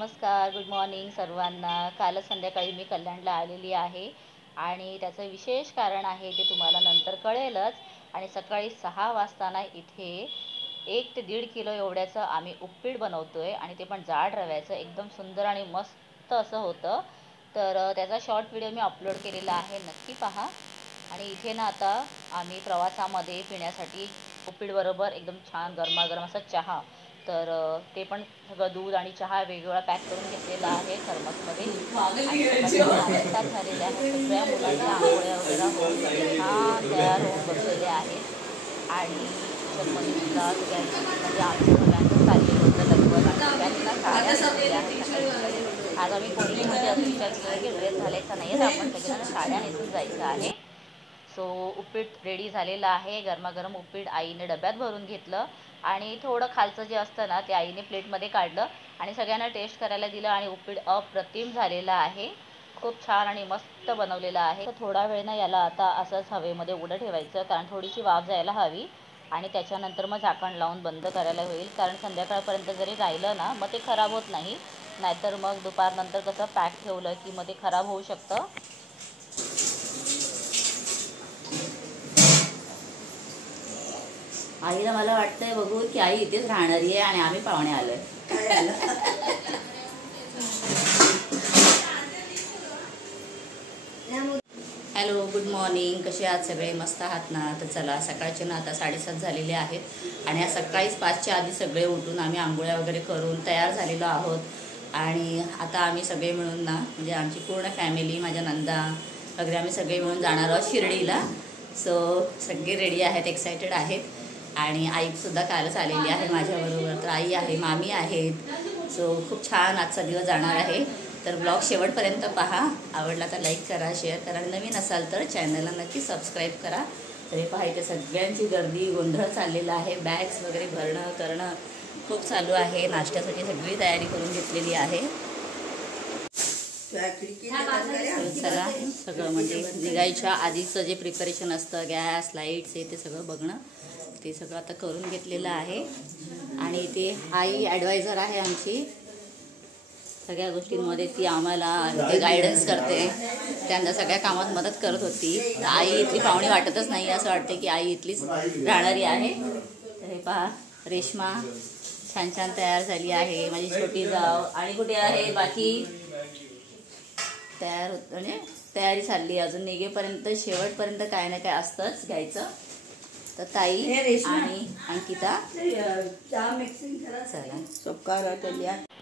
नमस्कार, good morning सर्वांना। कालच संध्याकाळी मी कल्याणला आलेली आहे आणि त्याचं विशेष कारण आहे ते तुम्हाला नंतर कळेलच। आणि सकाळी 6 वाजताना इथे 1 ते 1.5 किलो एवढ्याचं आम्ही उपीट बनवतोय आणि ते पण जाड रव्याचं, एकदम सुंदर आणि मस्त असं होतं। तर त्याचा शॉर्ट व्हिडिओ मी अपलोड केलेला आहे, नक्की पहा। आणि इथे ना आता आम्ही प्रवासामध्ये पिण्यासाठी उपीट बरोबर एकदम छान गरमागरम असा चहा, तर ते पण सगळं दूध आणि चहा वेगवेगळा पॅक करून घेतलेला आहे थर्मसमध्ये। आणि सकाळचे 8 तास झालेले आहेत, सगळ्या मुलांच्या आंघोळ्या वगैरे होऊन सगळे छान तयार होऊन बसलेले आहेत। आणि किचनमध्ये सुद्धा सगळ्यांची, म्हणजे आमचं सगळ्यांचं चाललेलं होतं लगबग आणि सगळ्यांना साड्या नेसलेल्या आहेत सकाळी सकाळी। आज आम्ही कोणीमध्ये असं विचार केला की ड्रेस घालायचा नाही आहे, तर आपण सगळ्यांना साड्या नेसून जायचं आहे। सो उपीट रेडी झालेलं आहे, गरमागरम उपीट आईने डब्यात भरून घेतलं आणि थोडं खालचं जे असतं ना ते आईने प्लेटमध्ये काढलं आणि सगळ्यांना टेस्ट करायला दिलं। आणि उपीट अप्रतिम झालेलं आहे, खूप छान आणि मस्त बनवलेलं आहे। तर थोडा वेळ ना याला आता असंच हवेमध्ये उडं ठेवायचं, कारण थोडीशी वाफ जायला हवी आणि त्याच्यानंतर मग झाकण लावून बंद करायला होईल। कारण संध्याकाळपर्यंत जरी राहिलं ना मग ते खराब होत नाही, नाहीतर मग दुपारनंतर कसं पॅक ठेवलं की मग ते खराब होऊ शकतं। आईला मला वाटतंय बघू की आई इथेच राहणारी आहे आणि आम्ही पाहुणे आलोय। हॅलो, गुड मॉर्निंग, कसे आहात सगळे? मस्त आहात ना? तर चला, सकाळचे ना आता 7:30 झालेले आहेत आणि आज सकाळीच 5च्या आधी सगळे उठून आम्ही आंघोळ्या वगैरे करून तयार झालेलो आहोत। आणि आता आम्ही सगळे मिळून ना, म्हणजे आमची पूर्ण फॅमिली, माझ्या नंदा वगैरे, आम्ही सगळे मिळून जाणार आहोत शिर्डीला। सो सगळे रेडी आहेत, एक्सायटेड आहेत। आणि आईसुद्धा कालच आलेली आहे माझ्याबरोबर, तर आई आहे, मामी आहेत। सो खूप छान आजचा दिवस जाणार आहे। तर ब्लॉग शेवटपर्यंत पहा, आवडला तर लाईक करा, शेअर करा, नवीन असाल तर चॅनलला नक्की सबस्क्राईब करा। तरी पहा इथे सगळ्यांची गर्दी, गोंधळ चाललेला आहे, बॅग्स वगैरे भरणं करणं खूप चालू आहे। नाश्त्यासाठी सगळी तयारी करून घेतलेली आहे। चला, सगळं म्हणजे निघायच्या आधीचं जे प्रिपरेशन असतं, गॅस लाईट्स हे ते सगळं बघणं, ते सगळं आता करून घेतलेलं आहे। आणि इथे आई ॲडवायझर आहे आमची सगळ्या गोष्टींमध्ये, ती आम्हाला ते गायडन्स करते, त्यांना सगळ्या कामात मदत करत होती। तर आई इथली पाहुणी वाटतच नाही, असं वाटते की आई इथलीच राहणारी आहे। तर हे पहा, रेश्मा छान छान तयार झाली आहे, माझी छोटी जाव। आणि कुठे आहे बाकी? तयार होत, म्हणजे तयारी चालली अजून, निघेपर्यंत शेवटपर्यंत काय ना काय असतंच घ्यायचं। तर ताई आणि अंकिता चला।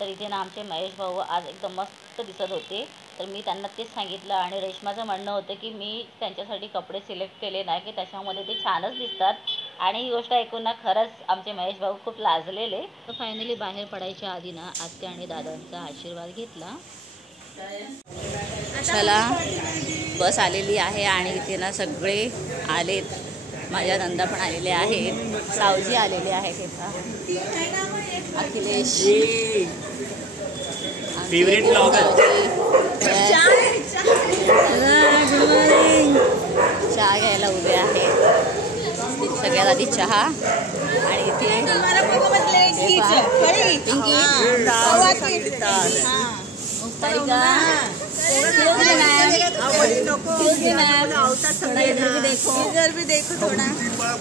तर इथे ना आमचे महेश भाऊ आज एकदम मस्त दिसत होते, तर मी त्यांना तेच सांगितलं। आणि रेश्माचं म्हणणं होतं की मी त्यांच्यासाठी कपडे सिलेक्ट केले नाही की त्याच्यामध्ये ते छानच दिसतात। आणि ही गोष्ट ऐकून ना खरंच आमचे महेश भाऊ खूप लाजलेले। तर फायनली बाहेर पडायच्या आधी ना आत्या आणि दादांचा आशीर्वाद घेतला। चला, बस आलेली आहे आणि इथे ना सगळे आलेत, माझ्या नंदा पण आलेले आहेत, सावजी आलेले आहेत, अखिलेश फेवरेट ब्लॉगर, चहा घ्यायला उभे आहेत। सगळ्यात आधी चहा आणि इथे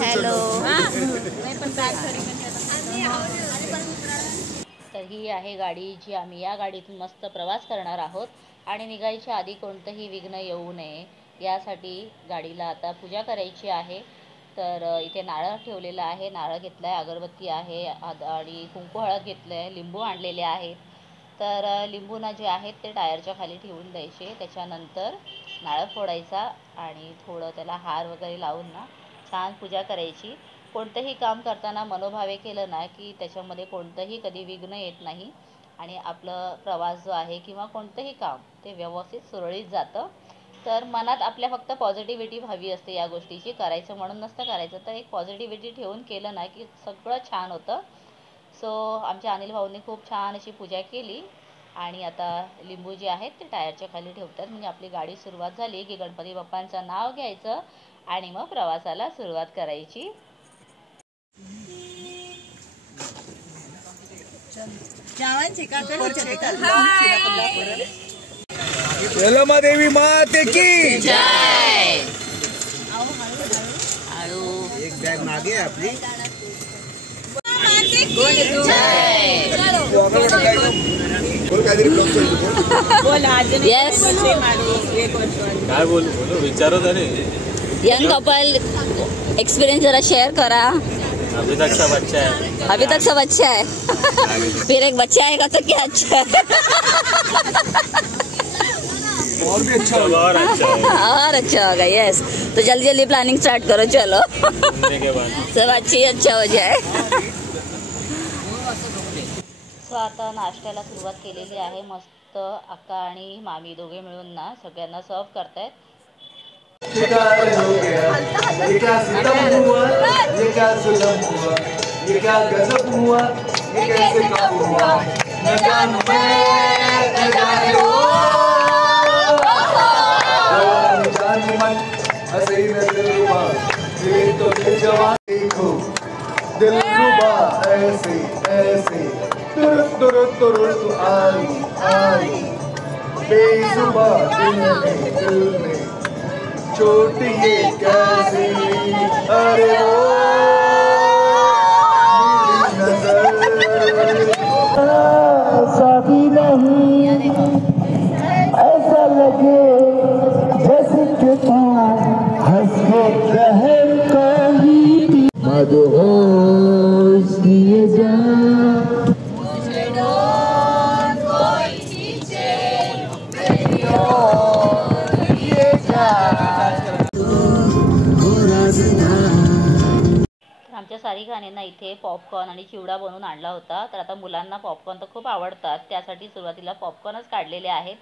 हॅलो। तर ही आहे गाडी, जी आम्ही या गाडीतून मस्त प्रवास करणार आहोत। आणि निघायच्या आधी कोणतंही विघ्न येऊ नये यासाठी गाडीला आता पूजा करायची आहे। तर इथे नारळ ठेवलेला आहे, नारळ घेतला आहे, अगरबत्ती आहे आणि कुंकू हळद घेतलं आहे, लिंबू आणलेले आहेत। तर लिंबूना जे आहेत ते टायरच्या खाली ठेवून द्यायचे, त्याच्यानंतर नारळ फोडायचा आणि थोडं त्याला हार वगैरे लावून ना छान पूजा करायची। कोणतंही काम करताना मनोभावे केलं ना की त्याच्यामध्ये कोणतंही कधी विघ्न येत नाही आणि आपलं प्रवास जो आहे किंवा कोणतंही काम ते व्यवस्थित सुरळीत जातं। तर मनात आपल्या फक्त पॉझिटिव्हिटी हवी असते, या गोष्टीची करायचं म्हणून नसतं करायचं, तर एक पॉझिटिव्हिटी ठेवून केलं ना की सगळं छान होतं। सो आमच्या अनिल भाऊंनी खूप छान अशी पूजा केली आणि आता लिंबू जे आहेत ते टायरच्या खाली ठेवतात, म्हणजे आपली गाडी सुरुवात झाली की गणपती बाप्पांचं नाव घ्यायचं आणि मग प्रवासाला सुरुवात करायची। यलमा देवी माते की जय। एक बॅग मागे आपली यस काय बोलू विचारो तरी यंग कपल एक्सपीरियंस जरा शेयर करा। अभी तक सब अच्छा है। अभी तक सब अच्छा है। फिर एक बच्चा आएगा तो क्या अच्छा है। और भी अच्छा होगा। और अच्छा है। और अच्छा होगा। यस तो जल्दी जल्दी प्लानिंग स्टार्ट करो चलो। के बाद सब अच्छा हो जाए। सो आता नाश्त्याला सुरुवात केलेली आहे। मस्त अक्का आणि मामी दोघे मिळून ना सगळ्यांना सर्व करतायत। शिकार हो गया, ये क्या सितम हुआ, ये क्या जुल्म हुआ, ये क्या गजब हुआ, ये कैसे काबू हुआ, न जानू मैं, न जाने वो, न जानू मन, हंसे ही न दिलरुबा, दिल तो दिल जवान देखो, दिलरुबा ऐसे ऐसे, तुरुत तुरुत तुरुत आई आई, बेजुबा दिल में चोट ये कैसे अरे वो नजर साथी नहीं ऐसा लगे जैसे कि तू हंस के कहर कहीं मदहोश किए जा आमच्या सारिकाने इथे पॉपकॉर्न आणि चिवडा बनवून आणला होता। तर आता मुलांना पॉपकॉर्न तर खूप आवडतात, त्यासाठी सुरुवातीला पॉपकॉर्नच काढलेले आहेत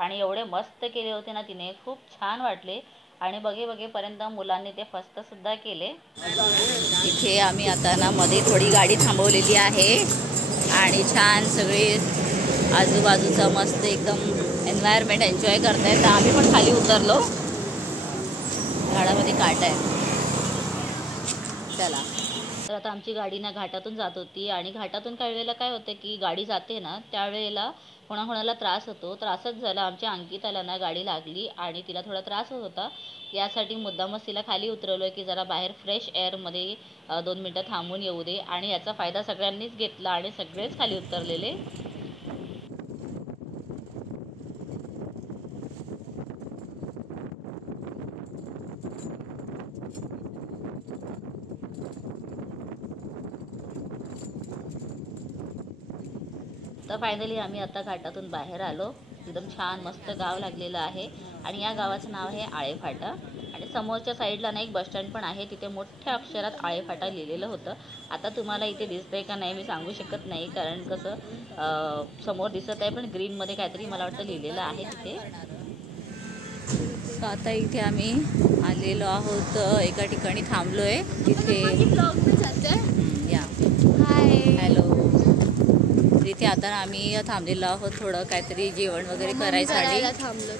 आणि एवढे मस्त केले होते ना तिने, खूप छान वाटले आणि बघेपर्यंत मुलांनी ते फस्तसुद्धा केले। इथे आम्ही आता ना मध्ये थोडी गाडी थांबवलेली आहे आणि छान सगळे आजूबाजूचा मस्त एकदम एन्व्हायरमेंट एन्जॉय करतायत। तर आम्ही पण खाली उतरलो, झाडामध्ये काट आहे। चला तर आता आमची गाडी ना घाटातून जात होती आणि घाटातून काही वेळेला काय होतं की गाडी जाते ना त्यावेळेला कोणाकोणाला त्रास होतो। तर असंच झालं, आमच्या अंकिताला ना गाडी लागली आणि तिला थोडा त्रास होत होता। यासाठी मुद्दामच तिला खाली उतरवलं की जरा बाहेर फ्रेश एअरमध्ये 2 मिनटं थांबून येऊ दे आणि याचा फायदा सगळ्यांनीच घेतला आणि सगळेच खाली उतरलेले। तर फायनली आम्ही आता घाटातून बाहेर आलो। एकदम छान मस्त गाव लागलेलं आहे आणि या गावाचं नाव आहे आळेफाटा आणि समोरच्या साईडला ना एक बसस्टँड पण आहे, तिथे मोठ्या अक्षरात आळेफाटा लिहिलेलं होतं। आता तुम्हाला इथे दिसतंय का नाही मी सांगू शकत नाही, कारण कसं समोर दिसत आहे पण ग्रीनमध्ये काहीतरी मला वाटतं लिहिलेलं आहे तिथे। तर आता इथे आम्ही आलेलो आहोत, एका ठिकाणी थांबलो आहे तिथे। या हॅलो, इथे आता आम्ही थांबलेलो आहोत, थोडं काहीतरी जेवण वगैरे करायसाठी।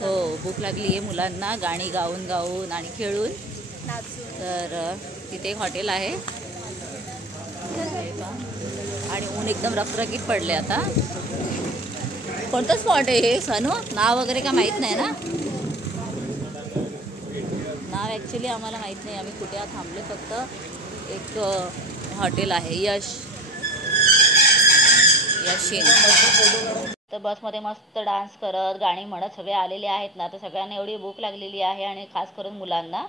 हो भूक लागली आहे मुलांना गाणी गाऊन गाऊन आणि खेळून। तर तिथे एक हॉटेल आहे आणि ऊन एकदम रखरखीत पडले। आता कोणतं स्पॉट आहे हे सनू? नाव वगैरे का माहीत नाही ना? नाव ॲक्च्युली आम्हाला माहीत नाही, आम्ही कुठे थांबले, फक्त एक हॉटेल आहे यश। तर बसमध्ये मस्त डान्स करत गाणी म्हणत सगळे आलेले आहेत ना। तर सगळ्यांना एवढी भूक लागलेली आहे आणि खास करून मुलांना।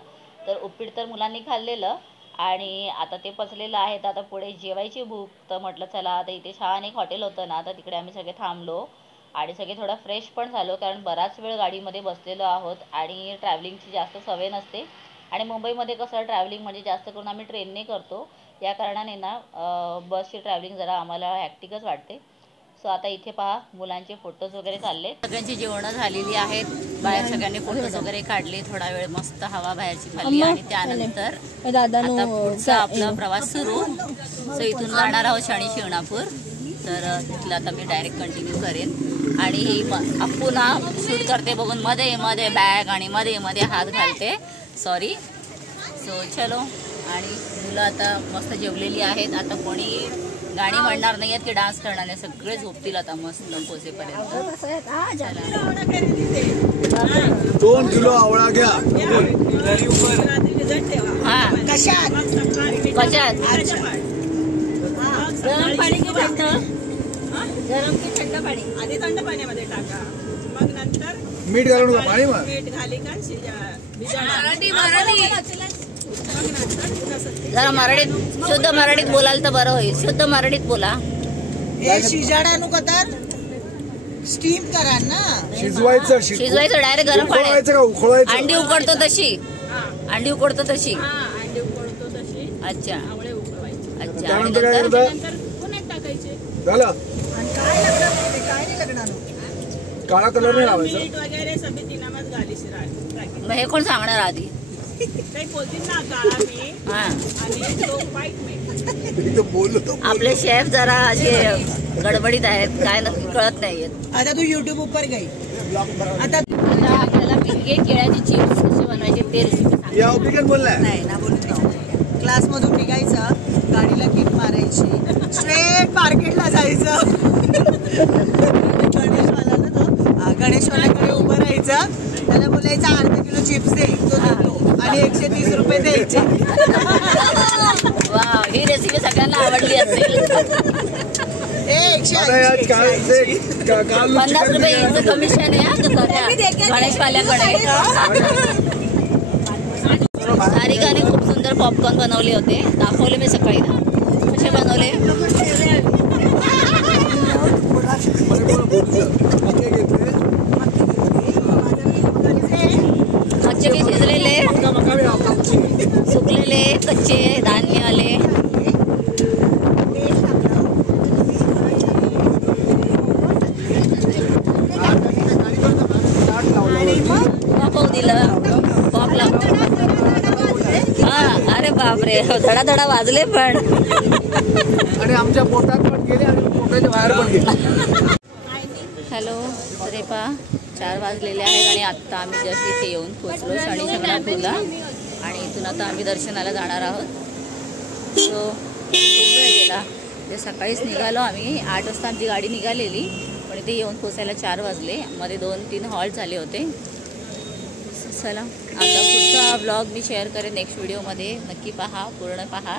तर उपीट तर मुलांनी खाल्लेलं आणि आता ते पचलेलं आहे। तर आता पुढे जेवायची भूक, तर म्हटलं चला आता इथे छान एक हॉटेल होतं ना, तर तिकडे आम्ही सगळे थांबलो आणि सगळे थोडा फ्रेश पण झालो, कारण बराच वेळ गाडीमध्ये बसलेलो आहोत आणि ट्रॅव्हलिंगची जास्त सवय नसते आणि मुंबईमध्ये कसं ट्रॅव्हलिंग म्हणजे जास्त करून आम्ही ट्रेनने करतो, या कारणाने ना बसची ट्रॅव्हलिंग जरा आम्हाला हॅक्टिकच वाटते। सो आता इथे पहा मुलांचे फोटोज वगैरे चालले, सगळ्यांची जेवणं झालेली आहेत, बाहेर सगळ्यांनी फोटोज वगैरे काढले, थोडा वेळ मस्त हवा बाहेरची खाल्ली आणि त्यानंतर आता पुढचा आपला प्रवास सुरू। सो इथून जाणार आहोत शनी शिंगणापूर, तर तिथलं आता मी डायरेक्ट कंटिन्यू करेन आणि ही अप्पू ना शूट करते बघून मध्ये मध्ये बॅग आणि मध्ये मध्ये हात घालते, सॉरी। सो चलो, आणि मुलं आता मस्त जेवलेली आहेत, आता कोणी गाणी म्हणणार नाही आहेत की डान्स करणार नाही, सगळे झोपतील आता मस्त पोचेपर्यंत. 2 किलो आवळा घ्या. हा कशात गरम पाणी की थंड? गरम की थंड पाणी? आधी थंड पाण्यामध्ये टाका, मग नंतर मीठ घालून का पाणी मग मीठ घाली का जरा मराठीत, शुद्ध मराठीत बोलाल तर बरं होईल. शुद्ध मराठीत बोला. हे शिजाडा नको तर स्टीम करा ना. शिजवायचं डायरेक्ट गरम पाण्यात. का उकळवायचं? अंडी उकडतो तशी, अंडी उकडतो तशी. अंडी उकळतो तशी. अच्छा आवळे उकळवायचे. अच्छा. आणि त्यानंतर काय नंतर करता? पुन्हा टाकायचे. झालं. आणि काय लागणार? काय नाही लागणार. काळा कलर नाही लावायचा. मीठ वगैरे सगळी तिनामच घालीस राहील. मग हे कोण सांगणार आधी? काही बोलतील ना काळा मीठ हा आणि तो व्हाईट मीठ. इथं बोलतो. आपले शेफ जरा असे गडबडीत आहेत, काय नक्की कळत नाहीयेत. आता तू युट्यूब उपर गई. आता आपल्याला पिंगे केळ्याची चिप्स कशी बनवायची ते रेसिपी सांग. या ऑप्लिकन बोललाय. नाही ना बोलत नाही. क्लासमधून निघायचं, गाडीला किक मारायची, स्ट्रेट मार्केटला जायचं. गणेशवाला ना तो, गणेशवाल्याकडे उभं राहायचं, त्याला बोलायचं अर्धा किलो चिप्स दे, तो देतो आणि 130 रुपये द्यायचे. वा, ही रेसिपी सगळ्यांना आवडली असेल. 50 रुपये यांचं कमिशन आहे गणेशवाल्याकडे. सारिकाने खूप सुंदर पॉपकॉर्न बनवले होते, दाखवले मी सकाळी ना. कसे बनवले? कच्चे की शिजलेले, सुकलेले, कच्चे धान्य आले. पॉप दिलं, पॉप लावतो. हा, अरे बापरे, धडाधडा वाजले पण. आणि आमच्या पोटात पण गेले आणि पोटाच्या बाहेर पण गेले. हॅलो, तर हे पहा 4 वाजलेले आहेत आणि आत्ता आम्ही जस्ट इथे येऊन पोचलो शनी शिंगणापूरला. आणि इथून आता आम्ही दर्शनाला जाणार आहोत. सो खूप वेळ गेला, म्हणजे सकाळीच निघालो आम्ही. 8 वाजता आमची गाडी निघालेली, पण इथे येऊन पोचायला 4 वाजले. मध्ये 2-3 हॉल्ट झाले होते. चला, आता पुढचा ब्लॉग मी शेअर करेन नेक्स्ट व्हिडिओमध्ये. नक्की पहा, पूर्ण पहा.